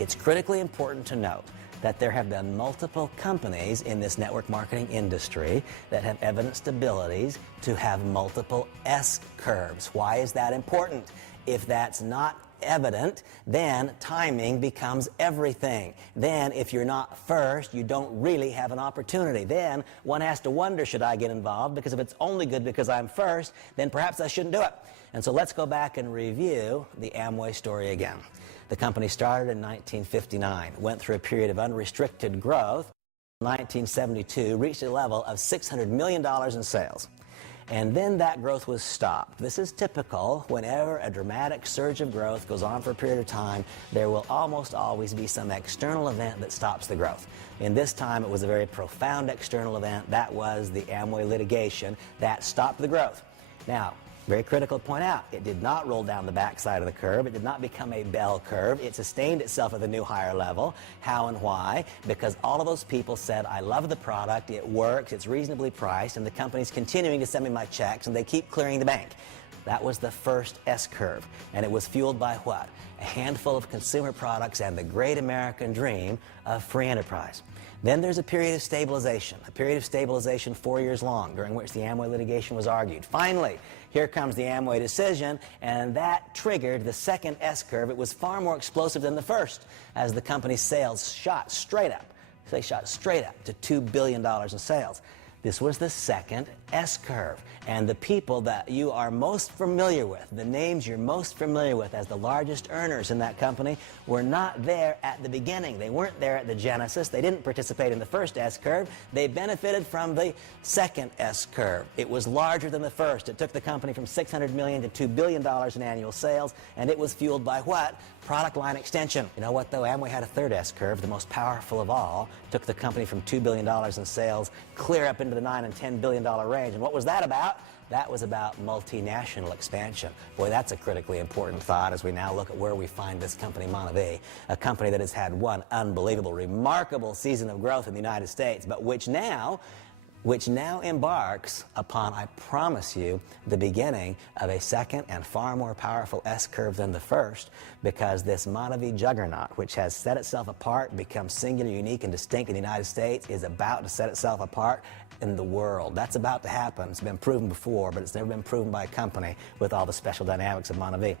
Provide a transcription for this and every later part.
It's critically important to note that there have been multiple companies in this network marketing industry that have evidenced abilities to have multiple S-curves. Why is that important? If that's not evident, then timing becomes everything. Then if you're not first, you don't really have an opportunity. Then one has to wonder, should I get involved? Because if it's only good because I'm first, then perhaps I shouldn't do it. And so let's go back and review the Amway story again. The company started in 1959, went through a period of unrestricted growth. In 1972, reached a level of $600 million in sales. And then that growth was stopped. This is typical. Whenever a dramatic surge of growth goes on for a period of time, there will almost always be some external event that stops the growth. In this time, it was a very profound external event. That was the Amway litigation that stopped the growth. Now, very critical to point out, it did not roll down the backside of the curve. It did not become a bell curve. It sustained itself at the new higher level. How and why? Because all of those people said, I love the product, it works, it's reasonably priced, and the company's continuing to send me my checks, and they keep clearing the bank. That was the first S-curve, and it was fueled by what? A handful of consumer products and the great American dream of free enterprise. Then there's a period of stabilization 4 years long, during which the Amway litigation was argued. Finally, here comes the Amway decision, and that triggered the second S-curve. It was far more explosive than the first, as the company's sales shot straight up. They shot straight up to $2 billion in sales. This was the second S-curve, and the people that you are most familiar with, the names you're most familiar with as the largest earners in that company, were not there at the beginning. They weren't there at the genesis. They didn't participate in the first S-curve. They benefited from the second S-curve. It was larger than the first. It took the company from $600 million to $2 billion in annual sales, and it was fueled by what? Product line extension. You know what, though? Amway had a third S-curve, the most powerful of all. Took the company from $2 billion in sales clear up into the $9 and $10 billion range. And what was that about? That was about multinational expansion. Boy, that's a critically important thought as we now look at where we find this company, Monavie, a company that has had one unbelievable, remarkable season of growth in the United States, but which now embarks upon, I promise you, the beginning of a second and far more powerful S-curve than the first, because this Monavie juggernaut, which has set itself apart, become singular, unique, and distinct in the United States, is about to set itself apart in the world. That's about to happen. It's been proven before, but it's never been proven by a company with all the special dynamics of Monavie.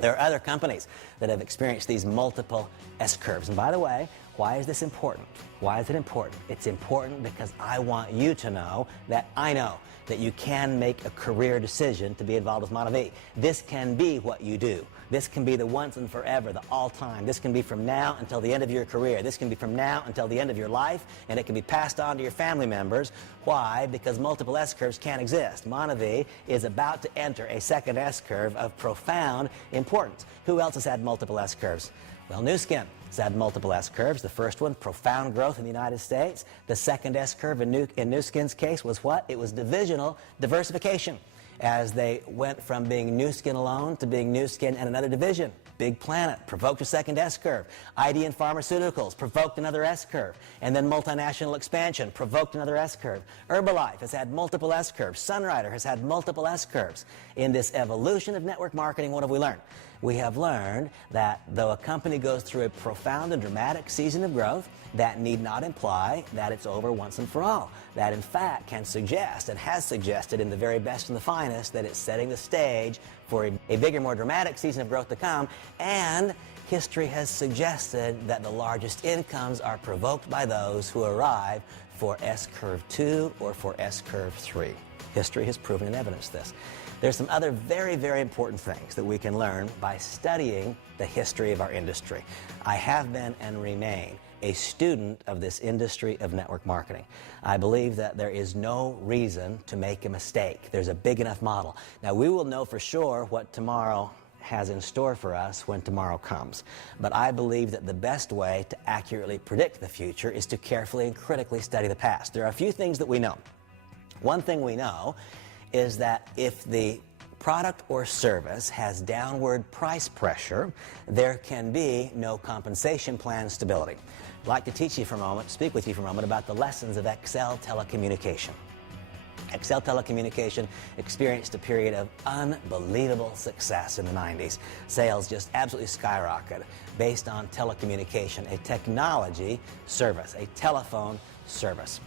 There are other companies that have experienced these multiple S-curves. And by the way, why is this important? Why is it important? It's important because I want you to know that I know that you can make a career decision to be involved with Monavie. This can be what you do. This can be the once and forever, the all-time. This can be from now until the end of your career. This can be from now until the end of your life, and it can be passed on to your family members. Why? Because multiple S-curves can't exist. Monavie is about to enter a second S-curve of profound importance. Who else has had multiple S-curves? Well, Nu Skin has had multiple S-curves. The first one, profound growth in the United States. The second S-curve in Nu Skin's case was what? It was divisional diversification, as they went from being Nu Skin alone to being Nu Skin and another division. Big Planet provoked a second S-curve. ID and Pharmaceuticals provoked another S-curve. And then multinational expansion provoked another S-curve. Herbalife has had multiple S-curves. Sunrider has had multiple S-curves. In this evolution of network marketing, what have we learned? We have learned that though a company goes through a profound and dramatic season of growth, that need not imply that it's over once and for all. That, in fact, can suggest, and has suggested in the very best and the finest, that it's setting the stage for a bigger, more dramatic season of growth to come, and history has suggested that the largest incomes are provoked by those who arrive for S-curve 2 or for S-curve 3. History has proven and evidenced this. There's some other very, very important things that we can learn by studying the history of our industry. I have been and remain a student of this industry of network marketing. I believe that there is no reason to make a mistake. There's a big enough model. Now, we will know for sure what tomorrow has in store for us when tomorrow comes. But I believe that the best way to accurately predict the future is to carefully and critically study the past. There are a few things that we know. One thing we know is that if the product or service has downward price pressure, there can be no compensation plan stability. I'd like to teach you for a moment, speak with you for a moment about the lessons of Excel telecommunication. XL Telecommunication experienced a period of unbelievable success in the 90s. Sales just absolutely skyrocketed based on telecommunication, a technology service, a telephone service.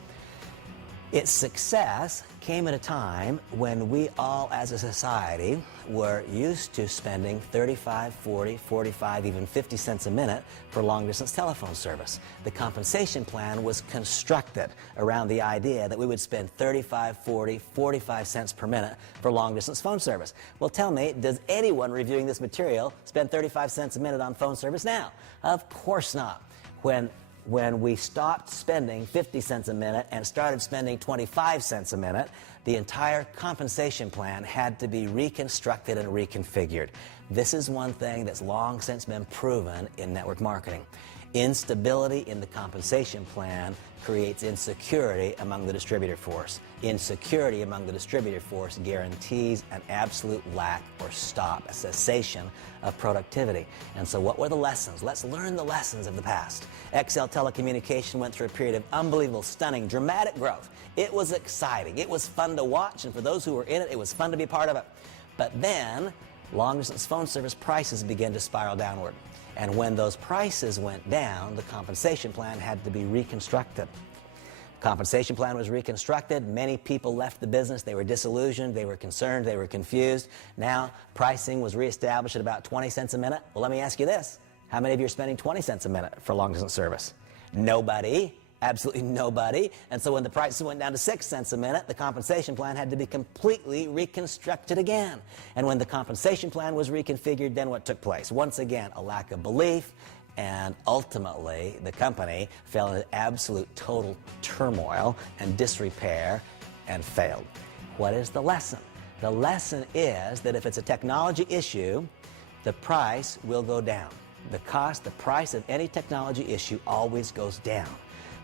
Its success came at a time when we all as a society were used to spending 35, 40, 45, even 50 cents a minute for long-distance telephone service. The compensation plan was constructed around the idea that we would spend 35, 40, 45 cents per minute for long-distance phone service. Well, tell me, does anyone reviewing this material spend 35 cents a minute on phone service now? Of course not. When we stopped spending 50 cents a minute and started spending 25 cents a minute, the entire compensation plan had to be reconstructed and reconfigured. This is one thing that's long since been proven in network marketing. Instability in the compensation plan creates insecurity among the distributor force. Insecurity among the distributor force guarantees an absolute lack or stop, a cessation of productivity. And so what were the lessons? Let's learn the lessons of the past. XL Telecommunication went through a period of unbelievable, stunning, dramatic growth. It was exciting. It was fun to watch, and for those who were in it, it was fun to be part of it. But then, long-distance phone service prices began to spiral downward. And when those prices went down, the compensation plan had to be reconstructed. Compensation plan was reconstructed. Many people left the business. They were disillusioned. They were concerned. They were confused. Now, pricing was reestablished at about 20 cents a minute. Well, let me ask you this. How many of you are spending 20 cents a minute for long-distance service? Nobody. Absolutely nobody. And so when the prices went down to 6 cents a minute, the compensation plan had to be completely reconstructed again. And when the compensation plan was reconfigured, then what took place? Once again, a lack of belief, and ultimately the company fell into absolute total turmoil and disrepair and failed. What is the lesson? The lesson is that if it's a technology issue, the price will go down. The price of any technology issue always goes down.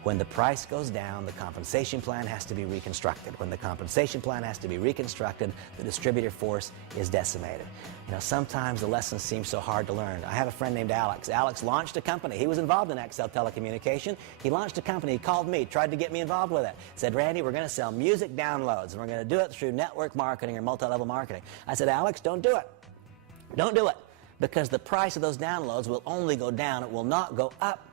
When the price goes down, the compensation plan has to be reconstructed. When the compensation plan has to be reconstructed, the distributor force is decimated. You know, sometimes the lessons seem so hard to learn. I have a friend named Alex. Alex launched a company. He was involved in XL Telecommunication. He launched a company. He called me, tried to get me involved with it. Said, Randy, we're going to sell music downloads, and we're going to do it through network marketing or multi-level marketing. I said, Alex, don't do it. Don't do it. Because the price of those downloads will only go down. It will not go up.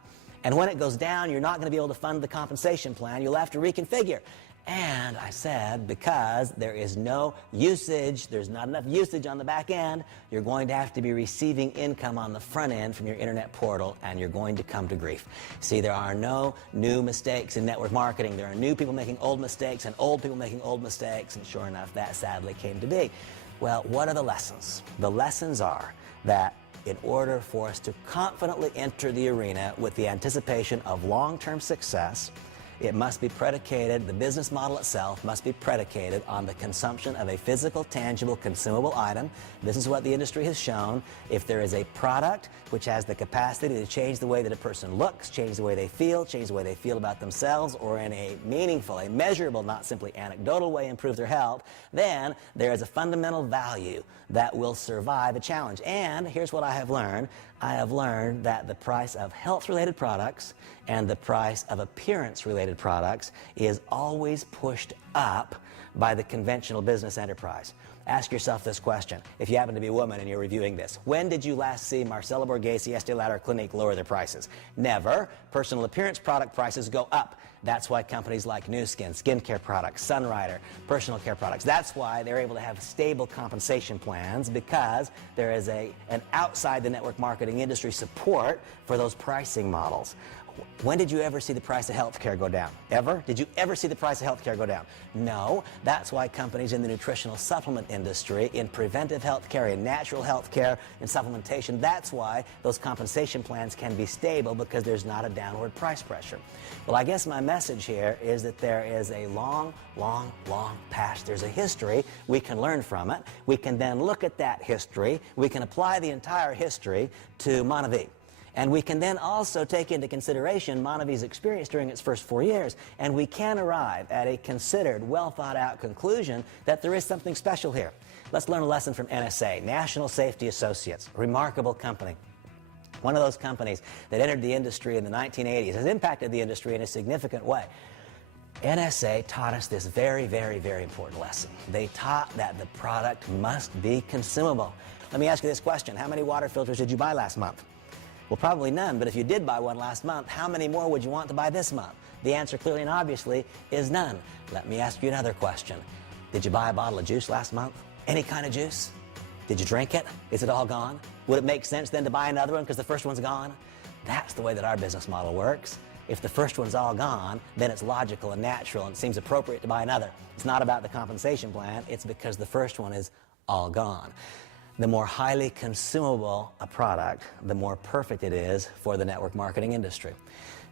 And when it goes down, you're not going to be able to fund the compensation plan. You'll have to reconfigure. And I said, because there is no usage, there's not enough usage on the back end, you're going to have to be receiving income on the front end from your internet portal, and you're going to come to grief. See, there are no new mistakes in network marketing. There are new people making old mistakes and old people making old mistakes, and sure enough, that sadly came to be. Well, what are the lessons? The lessons are that in order for us to confidently enter the arena with the anticipation of long-term success, it must be predicated, the business model itself must be predicated on the consumption of a physical, tangible, consumable item. This is what the industry has shown. If there is a product which has the capacity to change the way that a person looks, change the way they feel about themselves, or in a meaningful, a measurable, not simply anecdotal way improve their health, then there is a fundamental value that will survive a challenge. And here's what I have learned. I have learned that the price of health-related products and the price of appearance-related products is always pushed up by the conventional business enterprise. Ask yourself this question. If you happen to be a woman and you're reviewing this, when did you last see Marcella Borghese, Estée Lauder Clinique lower their prices? Never. Personal appearance product prices go up. That's why companies like Nu Skin, skincare products, Sunrider, personal care products, that's why they're able to have stable compensation plans, because there is an outside the network marketing industry support for those pricing models. When did you ever see the price of healthcare go down? Ever? Did you ever see the price of healthcare go down? No. That's why companies in the nutritional supplement industry, in preventive healthcare, in natural healthcare, in supplementation, that's why those compensation plans can be stable, because there's not a downward price pressure. Well, I guess my message here is that there is a long past. There's a history. We can learn from it. We can then look at that history. We can apply the entire history to Monavie. And we can then also take into consideration Monavie's experience during its first 4 years, and we can arrive at a considered, well-thought-out conclusion that there is something special here. Let's learn a lesson from NSA, National Safety Associates, a remarkable company. One of those companies that entered the industry in the 1980s, has impacted the industry in a significant way. NSA taught us this very, very, very important lesson. They taught that the product must be consumable. Let me ask you this question. How many water filters did you buy last month? Well, probably none, but if you did buy one last month, how many more would you want to buy this month? The answer clearly and obviously is none. Let me ask you another question. Did you buy a bottle of juice last month? Any kind of juice? Did you drink it? Is it all gone? Would it make sense then to buy another one because the first one's gone? That's the way that our business model works. If the first one's all gone, then it's logical and natural and it seems appropriate to buy another. It's not about the compensation plan, it's because the first one is all gone. The more highly consumable a product, the more perfect it is for the network marketing industry.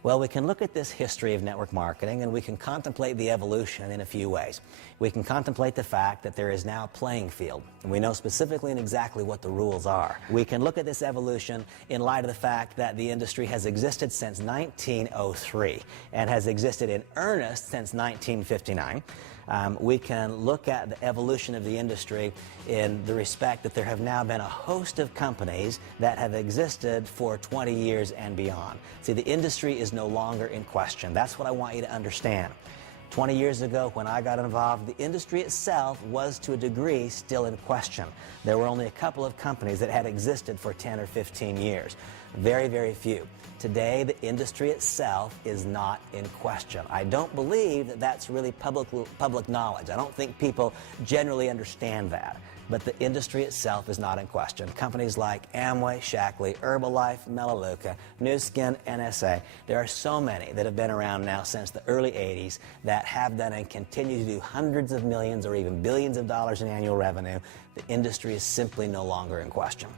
Well, we can look at this history of network marketing and we can contemplate the evolution in a few ways. We can contemplate the fact that there is now a playing field, and we know specifically and exactly what the rules are. We can look at this evolution in light of the fact that the industry has existed since 1903 and has existed in earnest since 1959. We can look at the evolution of the industry in the respect that there have now been a host of companies that have existed for 20 years and beyond. See, the industry is no longer in question. That's what I want you to understand. 20 years ago, when I got involved, the industry itself was, to a degree, still in question. There were only a couple of companies that had existed for 10 or 15 years. Very, very few. Today, the industry itself is not in question. I don't believe that that's really public knowledge. I don't think people generally understand that. But the industry itself is not in question. Companies like Amway, Shackley, Herbalife, Melaleuca, Nu Skin, NSA, there are so many that have been around now since the early 80s that have done and continue to do hundreds of millions or even billions of dollars in annual revenue. The industry is simply no longer in question.